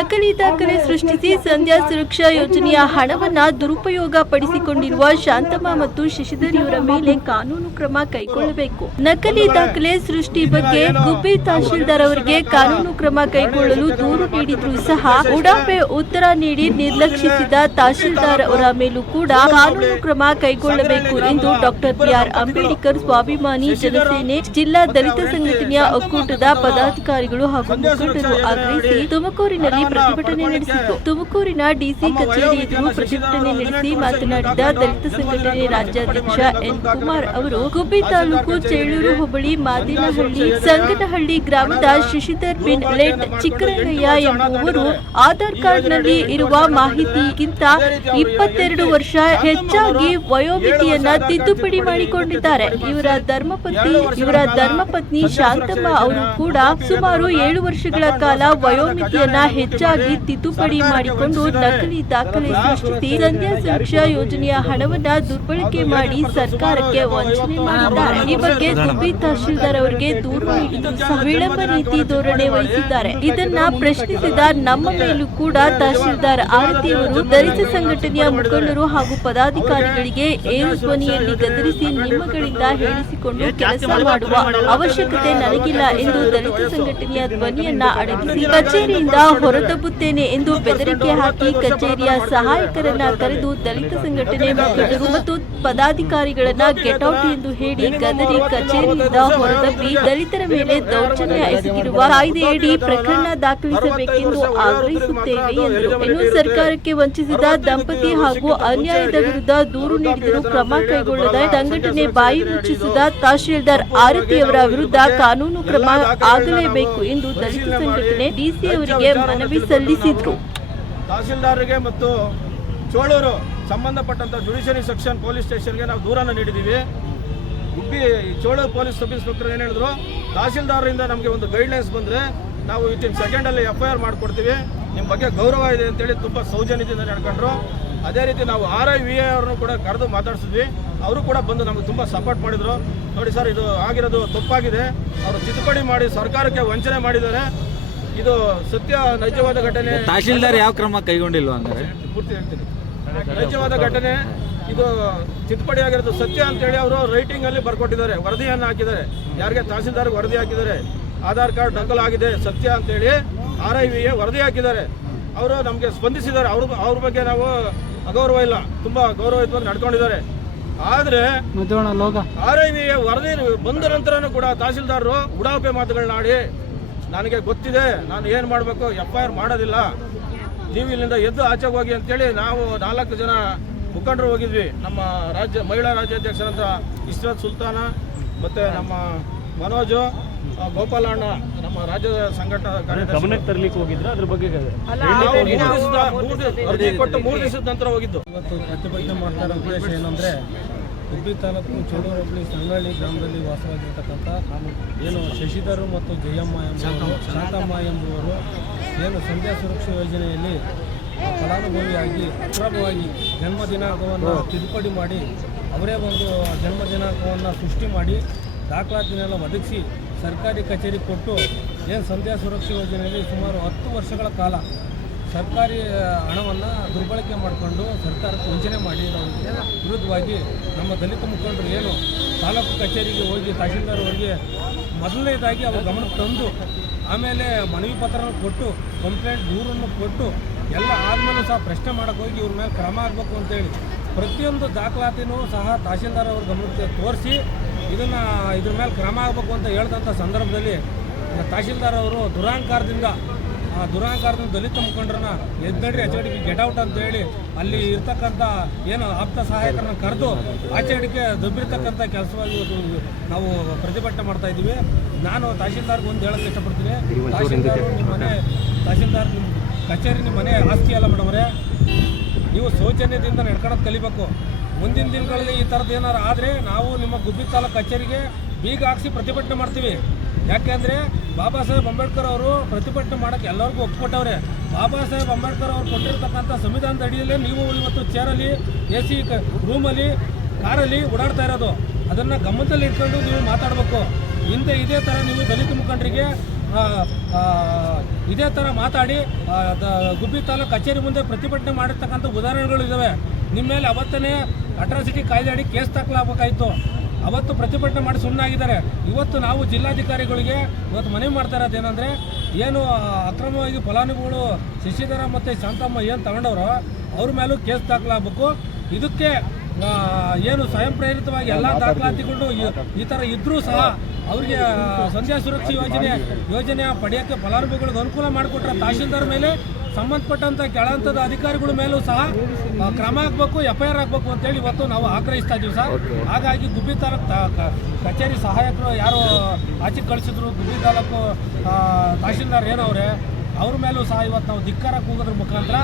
ನಕಲಿ ದಾಖಲೆ ಸೃಷ್ಟಿಸಿ ಸಂಧ್ಯಾ ಸುರಕ್ಷಾ ಯೋಜನೆಯ ಹಣವನ್ನ ದುರುಪಯೋಗ ಪಡಿಸಿಕೊಂಡಿರುವ ಶಾಂತಮ್ಮ ಮತ್ತು ಶಶಿಧರ್ ಇವರ ಮೇಲೆ ಕಾನೂನು ಕ್ರಮ ಕೈಗೊಳ್ಳಬೇಕು. ನಕಲಿ ದಾಖಲೆ ಸೃಷ್ಟಿ ಬಗ್ಗೆ ಗುಬ್ಬಿ ತಹಶೀಲ್ದಾರ್ ಅವರಿಗೆ ಕಾನೂನು ಕ್ರಮ ಕೈಗೊಳ್ಳಲು ದೂರು ನೀಡಿದ್ರೂ ಸಹ ಉಡಾಫೆ ಉತ್ತರ ನೀಡಿ ನಿರ್ಲಕ್ಷಿಸಿದ ತಹಶೀಲ್ದಾರ್ ಅವರ ಮೇಲೂ ಕೂಡ ಕಾನೂನು ಕ್ರಮ ಕೈಗೊಳ್ಳಬೇಕು ಎಂದು ಡಾಕ್ಟರ್ ಬಿಆರ್ ಅಂಬೇಡ್ಕರ್ ಸ್ವಾಭಿಮಾನಿ ಜನಸೇನೆ ಜಿಲ್ಲಾ ದಲಿತ ಸಂಘಟನೆಯ ಒಕ್ಕೂಟದ ಪದಾಧಿಕಾರಿಗಳು ಹಾಗೂ ಮುಖಂಡರು ಆಗ್ರಹಿಸಿ ತುಮಕೂರಿನಲ್ಲಿ ಪ್ರತಿಭಟನೆ ನಡೆಸಿತು. ತುಮಕೂರಿನ ಡಿಸಿ ಕಚೇರಿ ಎದುರು ಪ್ರತಿಭಟನೆ ನಡೆಸಿ ಮಾತನಾಡಿದ ದಲಿತ ಸಂಘಟನೆ ರಾಜ್ಯಾಧ್ಯಕ್ಷ ಎನ್ ಕುಮಾರ್ ಅವರು ಗುಬ್ಬಿ ತಾಲೂಕು ಚೇಳೂರು ಹೋಬಳಿ ಮಾದಿನಹಳ್ಳಿ ಸಂಗನಹಳ್ಳಿ ಗ್ರಾಮದ ಶಶಿಧರ್ ಬಿನ್ ಲೆಟ್ ಚಿಕ್ಕರಂಗಯ್ಯ ಎಂಬುವರು ಆಧಾರ್ ಕಾರ್ಡ್ನಲ್ಲಿ ಇರುವ ಮಾಹಿತಿಗಿಂತ 22 ವರ್ಷ ಹೆಚ್ಚಾಗಿ ವಯೋಮಿತಿಯನ್ನ ತಿದ್ದುಪಡಿ ಮಾಡಿಕೊಂಡಿದ್ದಾರೆ. ಇವರ ಧರ್ಮಪತ್ನಿ ಶಾಂತಮ್ಮ ಅವರು ಕೂಡ ಸುಮಾರು 7 ವರ್ಷಗಳ ಕಾಲ ವಯೋಮಿತಿಯನ್ನ ಹೆಚ್ಚಾಗಿ ತಿದ್ದುಪಡಿ ಮಾಡಿಕೊಂಡು ನಕಲಿ ದಾಖಲೆ ಸೃಷ್ಟಿಸಿ ಸಂಧ್ಯಾ ಸುರಕ್ಷಾ ಯೋಜನೆಯ ಹಣವನ್ನ ದುರ್ಬಳಕೆ ಮಾಡಿ ಸರ್ಕಾರಕ್ಕೆ ವಂಚನೆ ಮಾಡಿದ್ದಾರೆ. ಈ ಬಗ್ಗೆ ಗುಬ್ಬಿ ತಹಶೀಲ್ದಾರ್ ಅವರಿಗೆ ದೂರು ನೀಡಿದ್ದು ಸಹ ವಿಳಂಬ ನೀತಿ ಧೋರಣೆ ವಹಿಸಿದ್ದಾರೆ. ಇದನ್ನ ಪ್ರಶ್ನಿಸಿದ ನಮ್ಮ ಮೇಲೂ ಕೂಡ ತಹಶೀಲ್ದಾರ್ ಆರತಿಯವರು ದಲಿತ ಸಂಘಟನೆಯ ಮುಖಂಡರು ಹಾಗೂ ಪದಾಧಿಕಾರಿಗಳಿಗೆ ಏರು ಧ್ವನಿಯಲ್ಲಿ ಗದರಿಸಿ ನಿಮ್ಮಗಳಿಂದ ಹೇಳಿಸಿಕೊಂಡು ಕೆಲಸ ಮಾಡುವ ಅವಶ್ಯಕತೆ ನನಗಿಲ್ಲ ಎಂದು ದಲಿತ ಸಂಘಟನೆಯ ಧ್ವನಿಯನ್ನ ಅಡಗಿಸಿ ಕಚೇರಿಯಿಂದ ಹೊರದಬ್ಬುತ್ತೇನೆ ಎಂದು ಬೆದರಿಕೆ ಹಾಕಿ ಕಚೇರಿಯ ಸಹಾಯಕರನ್ನ ಕರೆದು ದಲಿತ ಸಂಘಟನೆ ಮುಖಂಡರು ಮತ್ತು ಪದಾಧಿಕಾರಿಗಳನ್ನ ಗೆಟ್ಔಟ್ ಎಂದು ಹೇಳಿ ಗದರಿ ಕಚೇರಿಯಿಂದ ಹೊರದಬ್ಬಿ ದಲಿತರ ಮೇಲೆ ದೌರ್ಜನ್ಯ ಎಸಗಿರುವ ಕಾಯ್ದೆಯಡಿ ಪ್ರಕರಣ ದಾಖಲಿಸಬೇಕೆಂದು ಆಗ್ರಹಿಸುತ್ತೇವೆ ಎಂದರು. ಇನ್ನು ಸರ್ಕಾರಕ್ಕೆ ವಂಚಿಸಿದ ದಂಪತಿ ಹಾಗೂ ಅನ್ಯಾಯದ ವಿರುದ್ಧ ದೂರು ನೀಡಿದರೂ ಕ್ರಮ ಕೈಗೊಳ್ಳದ ಸಂಘಟನೆ ಬಾಯಿ ಮುಚ್ಚಿಸಿದ ತಹಶೀಲ್ದಾರ್ ಆರತಿಯವರ ವಿರುದ್ಧ ಕಾನೂನು ಕ್ರಮ ಆಗಲೇಬೇಕು ಎಂದು ದಲಿತ ಸಂಘಟನೆ ಡಿಸಿ ಅವರಿಗೆ ಮನವಿ ಸಲ್ಲಿಸಿದ್ರು. ತಹಶೀಲ್ದಾರ್ಗೆ ಮತ್ತು ಚೋಳೂರು ಸಂಬಂಧಪಟ್ಟಂತ ಜುಡಿಷಿಯರಿ ಸೆಕ್ಷನ್ ಪೊಲೀಸ್ ಸ್ಟೇಷನ್ಗೆ ನಾವು ದೂರನ್ನು ನೀಡಿದ್ದೀವಿ. ಗುಬ್ಬಿ ಚೋಳೂರು ಪೊಲೀಸ್ ಸಬ್ ಇನ್ಸ್ಪೆಕ್ಟರ್ ಏನು ಹೇಳಿದ್ರು, ತಹಶೀಲ್ದಾರ್ರಿಂದ ನಮಗೆ ಒಂದು ಗೈಡ್ಲೈನ್ಸ್ ಬಂದರೆ ನಾವು ವಿತಿನ್ ಸೆಕೆಂಡಲ್ಲಿ FIR ಮಾಡಿಕೊಡ್ತೀವಿ, ನಿಮ್ಮ ಬಗ್ಗೆ ಗೌರವ ಇದೆ ಅಂತೇಳಿ ತುಂಬ ಸೌಜನ್ಯದಿಂದ ನಡ್ಕೊಂಡ್ರು. ಅದೇ ರೀತಿ ನಾವು RIVA ಅವ್ರನ್ನೂ ಕೂಡ ಕರೆದು ಮಾತಾಡಿಸಿದ್ವಿ. ಅವರು ಕೂಡ ಬಂದು ನಮಗೆ ತುಂಬ ಸಪೋರ್ಟ್ ಮಾಡಿದರು. ನೋಡಿ ಸರ್, ಇದು ಆಗಿರೋದು ತಪ್ಪಾಗಿದೆ, ಅವರು ತಿದ್ದುಪಡಿ ಮಾಡಿ ಸರ್ಕಾರಕ್ಕೆ ವಂಚನೆ ಮಾಡಿದ್ದಾರೆ, ಇದು ಸತ್ಯ ನೈಜವಾದ ಘಟನೆ. ತಹಶೀಲ್ದಾರ್ ಯಾವ ಕ್ರಮ ಕೈಗೊಂಡಿಲ್ವಾ ಅಂದರೆ ಪೂರ್ತಿ ಹೇಳ್ತೀನಿ. ನೈಜವಾದ ಘಟನೆ, ಇದು ತಿದ್ದುಪಡಿ ಆಗಿರೋದು ಸತ್ಯ ಅಂತೇಳಿ ಅವರು ರೈಟಿಂಗಲ್ಲಿ ಬರ್ಕೊಟ್ಟಿದ್ದಾರೆ, ವರದಿಯನ್ನು ಹಾಕಿದ್ದಾರೆ. ಯಾರಿಗೆ ತಹಶೀಲ್ದಾರ್ಗೆ ವರದಿ ಹಾಕಿದ್ದಾರೆ, ಆಧಾರ್ ಕಾರ್ಡ್ ನಕಲು ಆಗಿದೆ ಸತ್ಯ ಅಂತೇಳಿ RIVA ವರದಿ ಹಾಕಿದ್ದಾರೆ. ಅವರು ನಮಗೆ ಸ್ಪಂದಿಸಿದ್ದಾರೆ. ಅವ್ರ ಬಗ್ಗೆ ನಾವು ಅಗೌರವ ಇಲ್ಲ, ತುಂಬ ಗೌರವಯುತವಾಗಿ ನಡ್ಕೊಂಡಿದ್ದಾರೆ. ಆದರೆ RIVA ವರದಿ ಬಂದ ನಂತರನೂ ಕೂಡ ತಹಶೀಲ್ದಾರರು ಉಡಾಫೆ ಮಾತುಗಳನ್ನ ಆಡಿ ನನಗೆ ಗೊತ್ತಿದೆ, ನಾನು ಏನು ಮಾಡಬೇಕು, FIR ಮಾಡೋದಿಲ್ಲ, ನೀವು ಇಲ್ಲಿಂದ ಎದ್ದು ಆಚೆಗೆ ಹೋಗಿ ಅಂತೇಳಿ ನಾವು 4 ಜನ ಮುಖಂಡರು ಹೋಗಿದ್ವಿ. ನಮ್ಮ ಮಹಿಳಾ ರಾಜ್ಯಾಧ್ಯಕ್ಷರಂತ ಇಸ್ರತ್ ಸುಲ್ತಾನ ಮತ್ತು ನಮ್ಮ ಮನೋಜು, ಗೋಪಾಲಣ್ಣ, ನಮ್ಮ ರಾಜ್ಯದ ಸಂಘಟನಾ ಗಮನಕ್ಕೆ ತರಲಿಕ್ಕೆ ಹೋಗಿದ್ರೆ ಅದ್ರ ಬಗ್ಗೆ ಅರ್ಜಿ ಕೊಟ್ಟು 3 ದಿವಸದ ನಂತರ ಹೋಗಿದ್ದು. ಇವತ್ತು ಪ್ರತಿಭಟನೆ ಮಾಡ್ತಾ ಇರೋ ಉದ್ದೇಶ ಏನಂದರೆ, ಗುಬ್ಬಿ ತಾಲೂಕು ಚೋಳೂರು ಹೋಬಳಿ ಸಂಗನಹಳ್ಳಿ ಗ್ರಾಮದಲ್ಲಿ ವಾಸವಾಗಿರ್ತಕ್ಕಂಥ ಏನು ಶಶಿಧರ್ ಮತ್ತು ಜಯಮ್ಮ ಎಂಬುವರು, ಶಾಂತಮ್ಮ ಎಂಬುವರು ಏನು ಸಂಧ್ಯಾ ಸುರಕ್ಷಾ ಯೋಜನೆಯಲ್ಲಿ ಫಲಾನುಭವಿಯಾಗಿ ಅಕ್ರಮವಾಗಿ ಜನ್ಮ ದಿನಾಂಕವನ್ನು ತಿದ್ದುಪಡಿ ಮಾಡಿ ಅವರೇ ಒಂದು ಜನ್ಮ ದಿನಾಂಕವನ್ನು ಸೃಷ್ಟಿ ಮಾಡಿ ದಾಖಲಾತಿನೆಲ್ಲ ಒದಗಿಸಿ ಸರ್ಕಾರಿ ಕಚೇರಿ ಕೊಟ್ಟು ಏನು ಸಂಧ್ಯಾ ಸುರಕ್ಷಾ ಯೋಜನೆಯಲ್ಲಿ ಸುಮಾರು 10 ವರ್ಷಗಳ ಕಾಲ ಸರ್ಕಾರಿ ಹಣವನ್ನು ದುರ್ಬಳಕೆ ಮಾಡಿಕೊಂಡು ಸರ್ಕಾರಕ್ಕೆ ವಂಚನೆ ಮಾಡಿ ವಿರುದ್ಧವಾಗಿ ನಮ್ಮ ದಲಿತ ಮುಖಂಡರು ಏನು ತಾಲೂಕು ಕಚೇರಿಗೆ ಹೋಗಿ ತಹಶೀಲ್ದಾರ್ ಅವರಿಗೆ ಮೊದಲನೇದಾಗಿ ಅವರು ಗಮನಕ್ಕೆ ತಂದು ಆಮೇಲೆ ಮನವಿ ಪತ್ರನ ಕೊಟ್ಟು ಕಂಪ್ಲೇಂಟ್ ದೂರನ್ನು ಕೊಟ್ಟು ಎಲ್ಲ ಆದಮೇಲೂ ಸಹ ಪ್ರಶ್ನೆ ಮಾಡೋಕ್ಕೆ ಹೋಗಿ ಇವ್ರ ಮೇಲೆ ಕ್ರಮ ಆಗಬೇಕು ಅಂತೇಳಿ ಪ್ರತಿಯೊಂದು ದಾಖಲಾತಿನೂ ಸಹ ತಹಶೀಲ್ದಾರ್ ಅವ್ರ ಗಮನಕ್ಕೆ ತೋರಿಸಿ ಇದ್ರ ಮೇಲೆ ಕ್ರಮ ಆಗಬೇಕು ಅಂತ ಹೇಳಿದಂಥ ಸಂದರ್ಭದಲ್ಲಿ ತಹಶೀಲ್ದಾರ್ ಅವರು ದುರಹಂಕಾರದಿಂದ ದಲಿತ ಮುಖಂಡರನ್ನ ಎದ್ದಡ್ರಿ ಆಚೆಗಡೆಗೆ ಗೆಟ್ಔಟ್ ಅಂತ ಹೇಳಿ ಅಲ್ಲಿ ಇರ್ತಕ್ಕಂಥ ಏನು ಆಪ್ತ ಸಹಾಯಕರನ್ನ ಕರೆದು ಆಚೆಗಡೆಗೆ ದಬ್ಬಿರ್ತಕ್ಕಂಥ ಕೆಲಸವಾಗಿ ನಾವು ಪ್ರತಿಭಟನೆ ಮಾಡ್ತಾ ಇದ್ದೀವಿ. ನಾನು ತಹಶೀಲ್ದಾರ್ಗೆ ಒಂದು ಹೇಳಕ್ಕೆ ಇಷ್ಟಪಡ್ತೀನಿ, ತಹಶೀಲ್ದಾರ್ ನಿಮ್ಮ ಕಚೇರಿ ನಿಮ್ಮ ಮನೆ ಆಸ್ತಿ ಅಲ್ಲ ಮೇಡಮ್ರೆ, ನೀವು ಸೌಜನ್ಯದಿಂದ ನಡ್ಕೊಳ್ಳೋದು ಕಲಿಬೇಕು. ಮುಂದಿನ ದಿನಗಳಲ್ಲಿ ಈ ಥರದ್ದು ಏನಾರು ಆದರೆ ನಾವು ನಿಮ್ಮ ಗುಬ್ಬಿ ತಾಲೂಕು ಕಚೇರಿಗೆ ಬೀಗ ಹಾಕಿಸಿ ಪ್ರತಿಭಟನೆ ಮಾಡ್ತೀವಿ. ಯಾಕೆಂದರೆ ಬಾಬಾ ಸಾಹೇಬ್ ಅಂಬೇಡ್ಕರ್ ಅವರು ಪ್ರತಿಭಟನೆ ಮಾಡೋಕ್ಕೆ ಎಲ್ಲರಿಗೂ ಒಪ್ಪಿಕೊಟ್ಟವ್ರೆ. ಬಾಬಾ ಸಾಹೇಬ್ ಅಂಬೇಡ್ಕರ್ ಅವರು ಕೊಟ್ಟಿರ್ತಕ್ಕಂಥ ಸಂವಿಧಾನದ ಅಡಿಯಲ್ಲೇ ನೀವು ಇವತ್ತು ಚೇರಲ್ಲಿ AC ರೂಮಲ್ಲಿ ಕಾರಲ್ಲಿ ಓಡಾಡ್ತಾ ಇರೋದು. ಅದನ್ನು ಗಮನದಲ್ಲಿ ಇಟ್ಕೊಂಡು ನೀವು ಮಾತಾಡಬೇಕು. ಹಿಂದೆ ಇದೇ ಥರ ನೀವು ದಲಿತ ಮುಖಂಡರಿಗೆ ಇದೇ ಥರ ಮಾತಾಡಿ ಗುಬ್ಬಿ ತಾಲೂಕು ಕಚೇರಿ ಮುಂದೆ ಪ್ರತಿಭಟನೆ ಮಾಡಿರ್ತಕ್ಕಂಥ ಉದಾಹರಣೆಗಳು ಇದ್ದಾವೆ. ನಿಮ್ಮ ಮೇಲೆ ಅವತ್ತನೇ ಅಟ್ರಾಸಿಟಿ ಕಾಯ್ದೆ ಅಡಿ ಕೇಸ್ ದಾಖಲಾಗಬೇಕಾಯಿತು. ಅವತ್ತು ಪ್ರತಿಭಟನೆ ಮಾಡಿ ಸುಮ್ಮನಾಗಿದ್ದಾರೆ. ಇವತ್ತು ನಾವು ಜಿಲ್ಲಾಧಿಕಾರಿಗಳಿಗೆ ಇವತ್ತು ಮನವಿ ಮಾಡ್ತಾ ಇರೋದೇನೆಂದರೆ, ಏನು ಅಕ್ರಮವಾಗಿ ಫಲಾನುಭವಿಗಳು ಶಶಿಧರ ಮತ್ತು ಶಾಂತಮ್ಮ ಏನು ತಗೊಂಡವರು ಅವ್ರ ಮೇಲೂ ಕೇಸ್ ದಾಖಲಾಗಬೇಕು. ಇದಕ್ಕೆ ಏನು ಸ್ವಯಂ ಪ್ರೇರಿತವಾಗಿ ಎಲ್ಲ ದಾಖಲಾತಿಗಳು ಈ ಥರ ಇದ್ದರೂ ಸಹ ಅವರಿಗೆ ಸಂಧ್ಯಾ ಸುರಕ್ಷಾ ಯೋಜನೆಯ ಪಡೆಯೋಕ್ಕೆ ಫಲಾನುಭವಿಗಳಿಗೆ ಅನುಕೂಲ ಮಾಡಿಕೊಟ್ರೆ ತಹಶೀಲ್ದಾರ್ ಮೇಲೆ ಸಂಬಂಧಪಟ್ಟಂಥ ಕೆಳಹಂತದ ಅಧಿಕಾರಿಗಳ ಮೇಲೂ ಸಹ ಕ್ರಮ ಆಗಬೇಕು, FIR ಆಗಬೇಕು ಅಂತೇಳಿ ಇವತ್ತು ನಾವು ಆಗ್ರಹಿಸ್ತಾ ಇದ್ದೀವಿ ಸರ್. ಹಾಗಾಗಿ ಗುಬ್ಬಿ ತಾಲೂಕು ಕಚೇರಿ ಸಹಾಯಕರು ಯಾರು ಆಚೆ ಕಳಿಸಿದ್ರು, ಗುಬ್ಬಿ ತಾಲೂಕು ತಹಶೀಲ್ದಾರ್ ಏನವ್ರೆ ಅವ್ರ ಮೇಲೂ ಸಹ ಇವತ್ತು ನಾವು ಧಿಕ್ಕಾರ ಕೂಗೋದ್ರ ಮುಖಾಂತರ